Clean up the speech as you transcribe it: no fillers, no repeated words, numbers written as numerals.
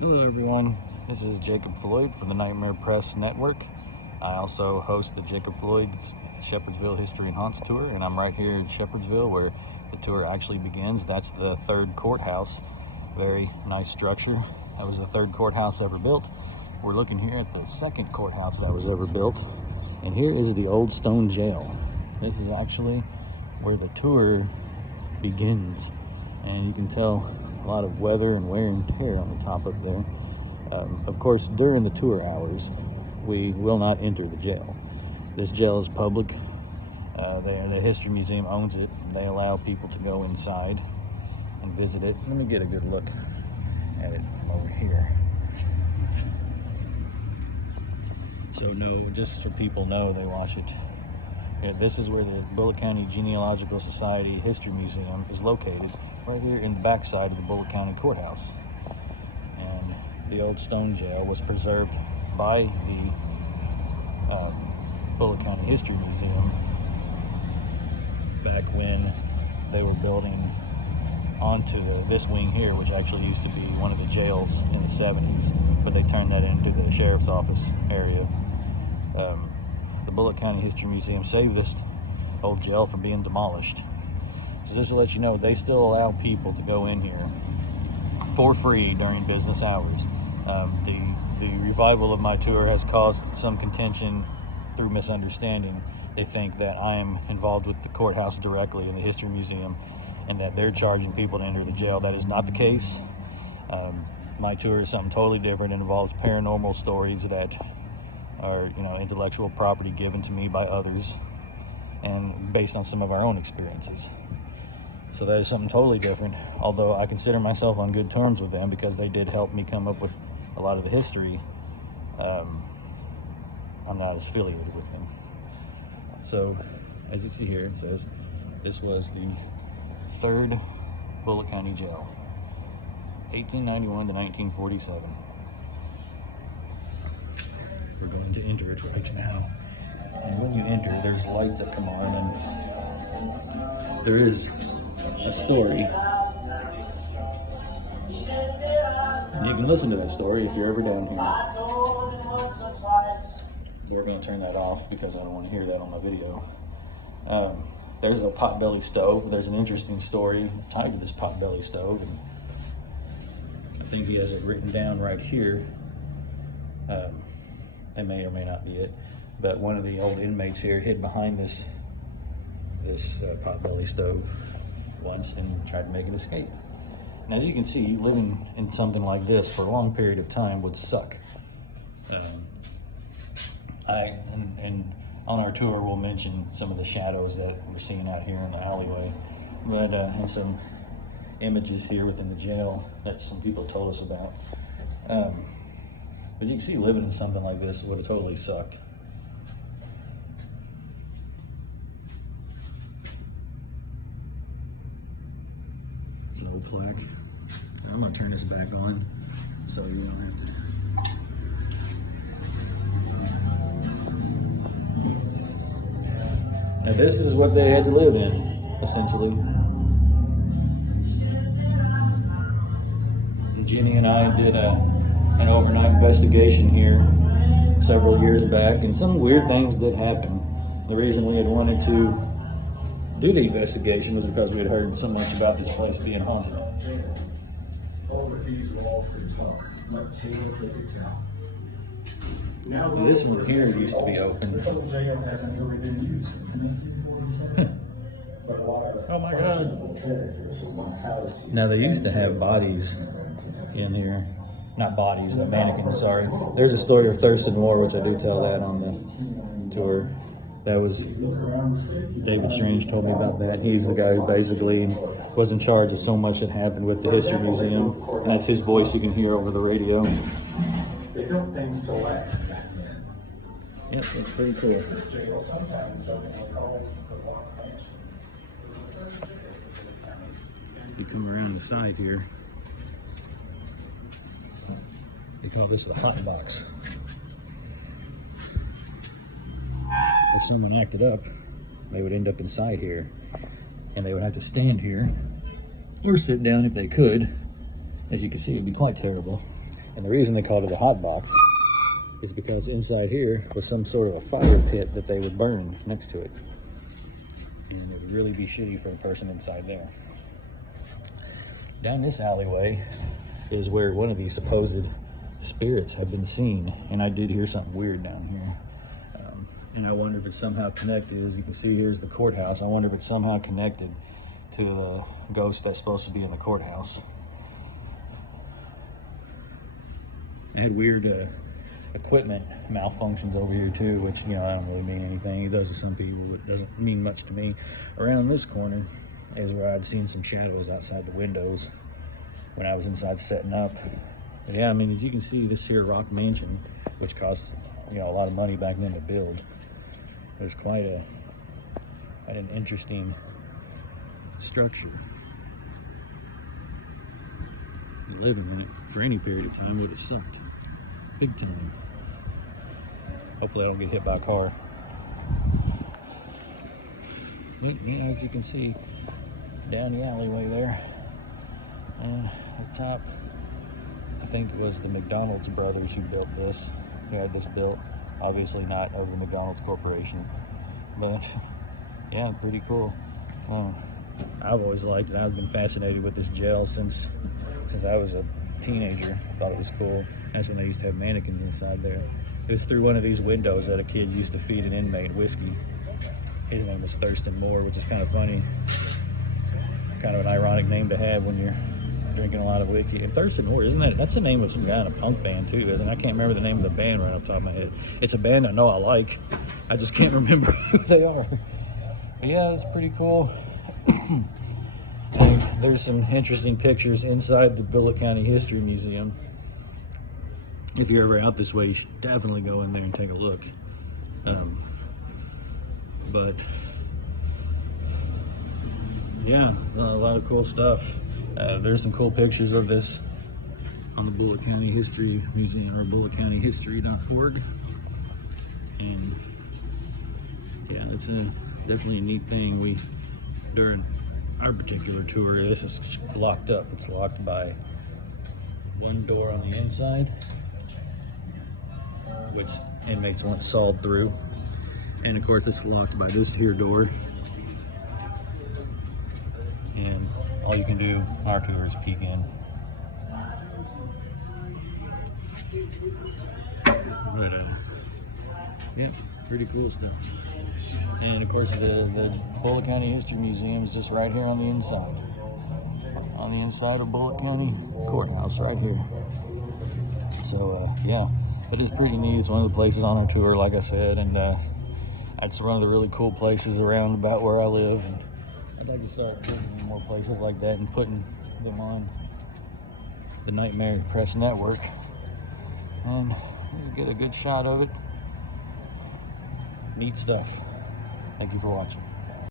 Hello everyone, this is Jacob Floyd from the Nightmare Press Network. I also host the Jacob Floyd's Shepherdsville History and Haunts Tour, and I'm right here in Shepherdsville where the tour actually begins. That's the third courthouse. Very nice structure. That was the third courthouse ever built. We're looking here at the second courthouse that was ever built, and here is the old stone jail. This is actually where the tour begins, and you can tell a lot of weather and wear and tear on the top up there. Of course, during the tour hours, we will not enter the jail. This jail is public. The History Museum owns it. They allow people to go inside and visit it. Let me get a good look at it from over here. So just so people know, they watch it. Yeah, this is where the Bullitt County Genealogical Society History Museum is located, right here in the backside of the Bullitt County Courthouse. And the old stone jail was preserved by the Bullitt County History Museum back when they were building onto this wing here, which actually used to be one of the jails in the 70s, but they turned that into the sheriff's office area. The Bullitt County History Museum saved this old jail from being demolished. So just to let you know, they still allow people to go in here for free during business hours. The revival of my tour has caused some contention through misunderstanding. They think that I am involved with the courthouse directly in the History Museum and that they're charging people to enter the jail. That is not the case. My tour is something totally different. It involves paranormal stories that are, intellectual property given to me by others and based on some of our own experiences. So that is something totally different, although I consider myself on good terms with them because they did help me come up with a lot of the history. I'm not as affiliated with them. So as you see here, it says this was the third Bullitt County Jail, 1891 to 1947. We're going to enter it right now. And when you enter, there's lights that come on, and there is a story. And you can listen to that story if you're ever down here. We're going to turn that off because I don't want to hear that on my video. There's a potbelly stove. There's an interesting story tied to this potbelly stove, and I think he has it written down right here. It may or may not be it, but one of the old inmates here hid behind this potbelly stove once and tried to make an escape. And as you can see, living in something like this for a long period of time would suck. And on our tour, we'll mention some of the shadows that we're seeing out here in the alleyway, but and some images here within the jail that some people told us about. But you can see living in something like this would have totally sucked. There's an old plaque. I'm gonna turn this back on so you don't have to. Now this is what they had to live in, essentially. Jenny and I did an overnight investigation here several years back, and some weird things did happen. The reason we had wanted to do the investigation was because we had heard so much about this place being haunted. This one here used to be open. Oh my God. Now they used to have bodies in here. Not bodies, but mannequins, sorry. There's a story of Thurston Moore, which I do tell that on the tour. That was, David Strange told me about that. He's the guy who basically was in charge of so much that happened with the History Museum. And that's his voice you can hear over the radio. They built things to last. Yep, that's pretty cool. You come around the side here. They call this the hot box. If someone acted up, they would end up inside here, and they would have to stand here or sit down if they could. As you can see, it'd be quite terrible. And the reason they called it a hot box is because inside here was some sort of a fire pit that they would burn next to it. And it would really be shitty for the person inside there. Down this alleyway is where one of these supposed spirits have been seen. And I did hear something weird down here. And I wonder if it's somehow connected. As you can see, here's the courthouse. I wonder if it's somehow connected to the ghost that's supposed to be in the courthouse. I had weird equipment malfunctions over here too, which, you know, I don't really mean anything. It does to some people, but it doesn't mean much to me. Around this corner is where I'd seen some shadows outside the windows when I was inside setting up. But yeah, I mean, as you can see, this here rock mansion, which cost, you know, a lot of money back then to build, there's quite an interesting structure. Living in it for any period of time would have sucked big time. Hopefully I don't get hit by a car. But yeah, as you can see down the alleyway there, at the top, I think it was the McDonald's brothers who built this, who had this built. Obviously not over the McDonald's Corporation, but yeah, pretty cool. I've always liked it. I've been fascinated with this jail since I was a teenager. I thought it was cool. That's when they used to have mannequins inside there. It was through one of these windows that a kid used to feed an inmate whiskey. His name was Thurston Moore, which is kind of funny. Kind of an ironic name to have when you're drinking a lot of whiskey. And Thurston Moore, isn't that? That's the name of some guy in a punk band too, isn't it? I can't remember the name of the band right off the top of my head. It's a band I know I like. I just can't remember who they are. But yeah, it's pretty cool. And there's some interesting pictures inside the Bullitt County History Museum. If you're ever out this way, you should definitely go in there and take a look. But yeah, a lot of cool stuff. There's some cool pictures of this on the Bullitt County History Museum, or bullittcountyhistory.org. And yeah, that's definitely a neat thing. During our particular tour, this is locked up. It's locked by one door on the inside, which inmates want sawed through. And of course, it's locked by this here door. And all you can do on our tour is peek in. But yeah, pretty cool stuff. And of course, the Bullitt County History Museum is just right here on the inside. On the inside of Bullitt County Courthouse, right here. So yeah, but it's pretty neat. It's one of the places on our tour, like I said, and that's one of the really cool places around about where I live. And I'd like to start visiting more places like that and putting them on the Nightmare Press Network. And let's get a good shot of it. Neat stuff. Thank you for watching.